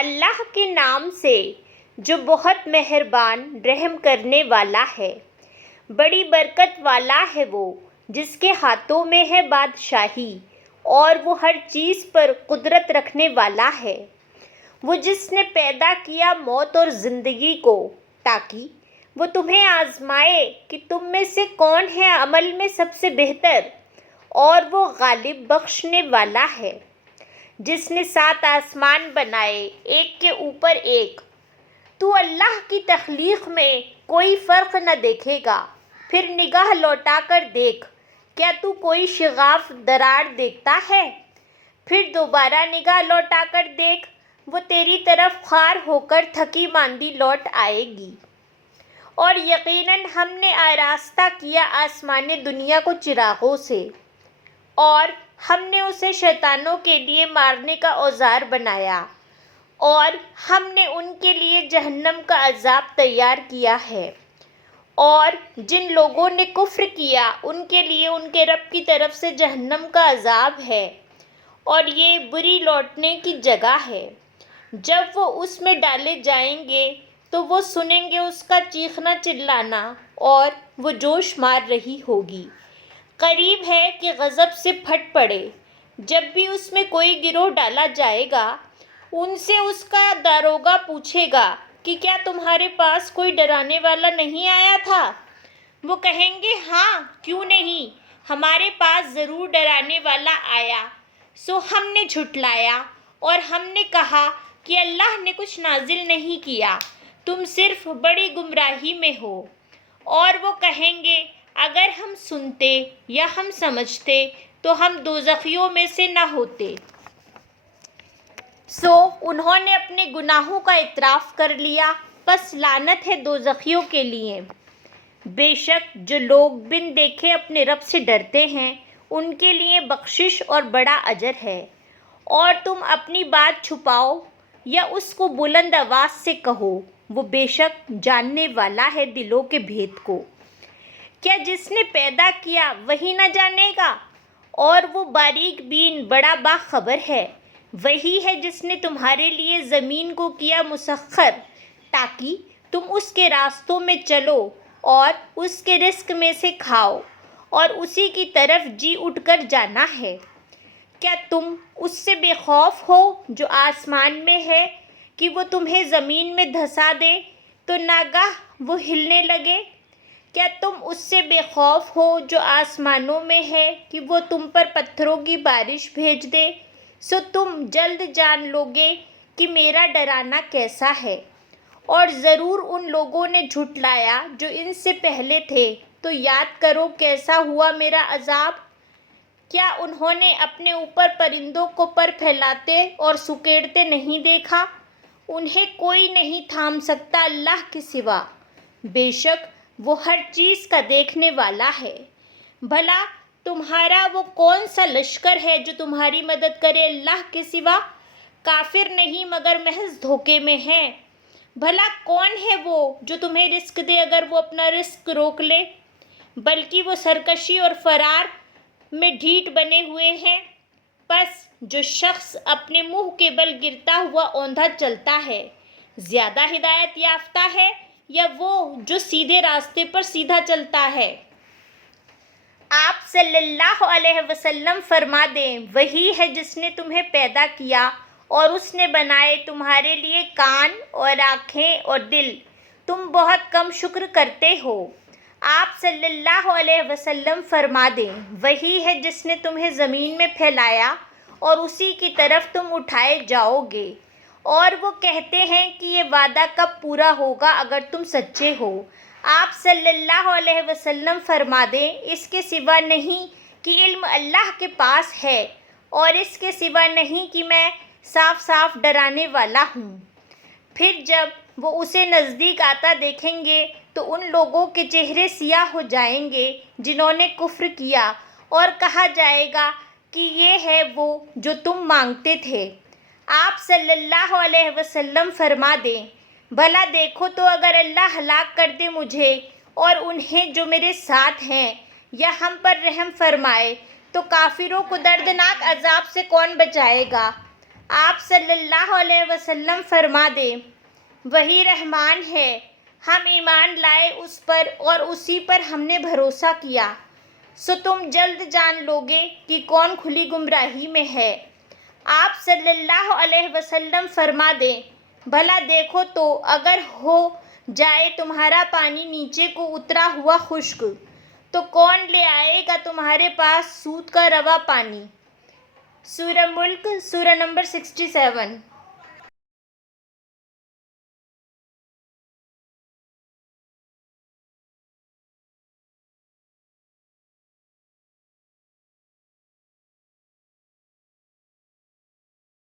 اللہ کے نام سے جو بہت مہربان رحم کرنے والا ہے، بڑی برکت والا ہے وہ جس کے ہاتھوں میں ہے بادشاہی، اور وہ ہر چیز پر قدرت رکھنے والا ہے۔ وہ جس نے پیدا کیا موت اور زندگی کو تاکہ وہ تمہیں آزمائے کہ تم میں سے کون ہے عمل میں سب سے بہتر، اور وہ غالب بخشنے والا ہے۔ جس نے 7 آسمان بنائے ایک کے اوپر ایک، تو اللہ کی تخلیق میں کوئی فرق نہ دیکھے گا، پھر نگاہ لوٹا کر دیکھ، کیا تو کوئی شگاف درار دیکھتا ہے؟ پھر دوبارہ نگاہ لوٹا کر دیکھ، وہ تیری طرف خوار ہو کر تھکی ماندی لوٹ آئے گی۔ اور یقیناً ہم نے آراستہ کیا آسمان دنیا کو چراغوں سے، اور ہم نے اسے شیطانوں کے لیے مارنے کا اوزار بنایا، اور ہم نے ان کے لیے جہنم کا عذاب تیار کیا ہے۔ اور جن لوگوں نے کفر کیا ان کے لیے ان کے رب کی طرف سے جہنم کا عذاب ہے، اور یہ بری لوٹنے کی جگہ ہے۔ جب وہ اس میں ڈالے جائیں گے تو وہ سنیں گے اس کا چیخنا چلانا، اور وہ جوش مار رہی ہوگی۔ قریب ہے کہ غضب سے پھٹ پڑے۔ جب بھی اس میں کوئی گروہ ڈالا جائے گا، ان سے اس کا داروغہ پوچھے گا کہ کیا تمہارے پاس کوئی ڈرانے والا نہیں آیا تھا؟ وہ کہیں گے ہاں، کیوں نہیں، ہمارے پاس ضرور ڈرانے والا آیا۔ سو ہم نے جھٹلایا اور ہم نے کہا کہ اللہ نے کچھ نازل نہیں کیا، تم صرف بڑی گمراہی میں ہو۔ اور وہ کہیں گے اگر ہم سنتے یا ہم سمجھتے تو ہم دوزخیوں میں سے نہ ہوتے۔ سو انہوں نے اپنے گناہوں کا اعتراف کر لیا، پس لعنت ہے دوزخیوں کے لیے۔ بے شک جو لوگ بن دیکھے اپنے رب سے ڈرتے ہیں ان کے لیے بخشش اور بڑا اجر ہے۔ اور تم اپنی بات چھپاؤ یا اس کو بلند آواز سے کہو، وہ بے شک جاننے والا ہے دلوں کے بھید کو۔ کیا جس نے پیدا کیا وہی نہ جانے گا؟ اور وہ باریک بین بڑا باخبر ہے۔ وہی ہے جس نے تمہارے لیے زمین کو کیا مسخر تاکہ تم اس کے راستوں میں چلو اور اس کے رزق میں سے کھاؤ، اور اسی کی طرف جی اٹھ کر جانا ہے۔ کیا تم اس سے بے خوف ہو جو آسمان میں ہے کہ وہ تمہیں زمین میں دھسا دے تو ناگاہ وہ ہلنے لگے؟ کیا تم اس سے بے خوف ہو جو آسمانوں میں ہے کہ وہ تم پر پتھروں کی بارش بھیج دے؟ سو تم جلد جان لوگے کہ میرا ڈرانا کیسا ہے۔ اور ضرور ان لوگوں نے جھٹلایا جو ان سے پہلے تھے، تو یاد کرو کیسا ہوا میرا عذاب۔ کیا انہوں نے اپنے اوپر پرندوں کو پر پھیلاتے اور سکیڑتے نہیں دیکھا؟ انہیں کوئی نہیں تھام سکتا اللہ کے سوا، بے شک وہ ہر چیز کا دیکھنے والا ہے۔ بھلا تمہارا وہ کون سا لشکر ہے جو تمہاری مدد کرے اللہ کے سوا؟ کافر نہیں مگر محض دھوکے میں ہیں۔ بھلا کون ہے وہ جو تمہیں رزق دے اگر وہ اپنا رزق روک لے؟ بلکہ وہ سرکشی اور فرار میں ڈھیٹ بنے ہوئے ہیں۔ پس جو شخص اپنے منہ کے بل گرتا ہوا اوندھا چلتا ہے، زیادہ ہدایت یافتہ ہے یا وہ جو سیدھے راستے پر سیدھا چلتا ہے؟ آپ صلی اللہ علیہ وسلم فرما دیں، وہی ہے جس نے تمہیں پیدا کیا اور اس نے بنائے تمہارے لیے کان اور آنکھیں اور دل، تم بہت کم شکر کرتے ہو۔ آپ صلی اللہ علیہ وسلم فرما دیں، وہی ہے جس نے تمہیں زمین میں پھیلایا اور اسی کی طرف تم اٹھائے جاؤ گے۔ اور وہ کہتے ہیں کہ یہ وعدہ کب پورا ہوگا اگر تم سچے ہو۔ آپ صلی اللہ علیہ وسلم فرما دیں، اس کے سوا نہیں کہ علم اللہ کے پاس ہے، اور اس کے سوا نہیں کہ میں صاف صاف ڈرانے والا ہوں۔ پھر جب وہ اسے نزدیک آتا دیکھیں گے تو ان لوگوں کے چہرے سیاہ ہو جائیں گے جنہوں نے کفر کیا، اور کہا جائے گا کہ یہ ہے وہ جو تم مانگتے تھے۔ آپ صلی اللہ علیہ وسلم فرما دیں، بھلا دیکھو تو اگر اللہ ہلاک کر دے مجھے اور انہیں جو میرے ساتھ ہیں، یا ہم پر رحم فرمائے تو کافروں کو دردناک عذاب سے کون بچائے گا؟ آپ صلی اللہ علیہ وسلم فرما دیں وہی رحمان ہے، ہم ایمان لائے اس پر اور اسی پر ہم نے بھروسہ کیا، سو تم جلد جان لوگے کہ کون کھلی گمراہی میں ہے۔ آپ صلی اللہ علیہ وسلم فرما دیں بھلا دیکھو تو اگر ہو جائے تمہارا پانی نیچے کو اترا ہوا خشک تو کون لے آئے گا تمہارے پاس سود کا روا پانی۔ سورہ ملک سورہ نمبر 67۔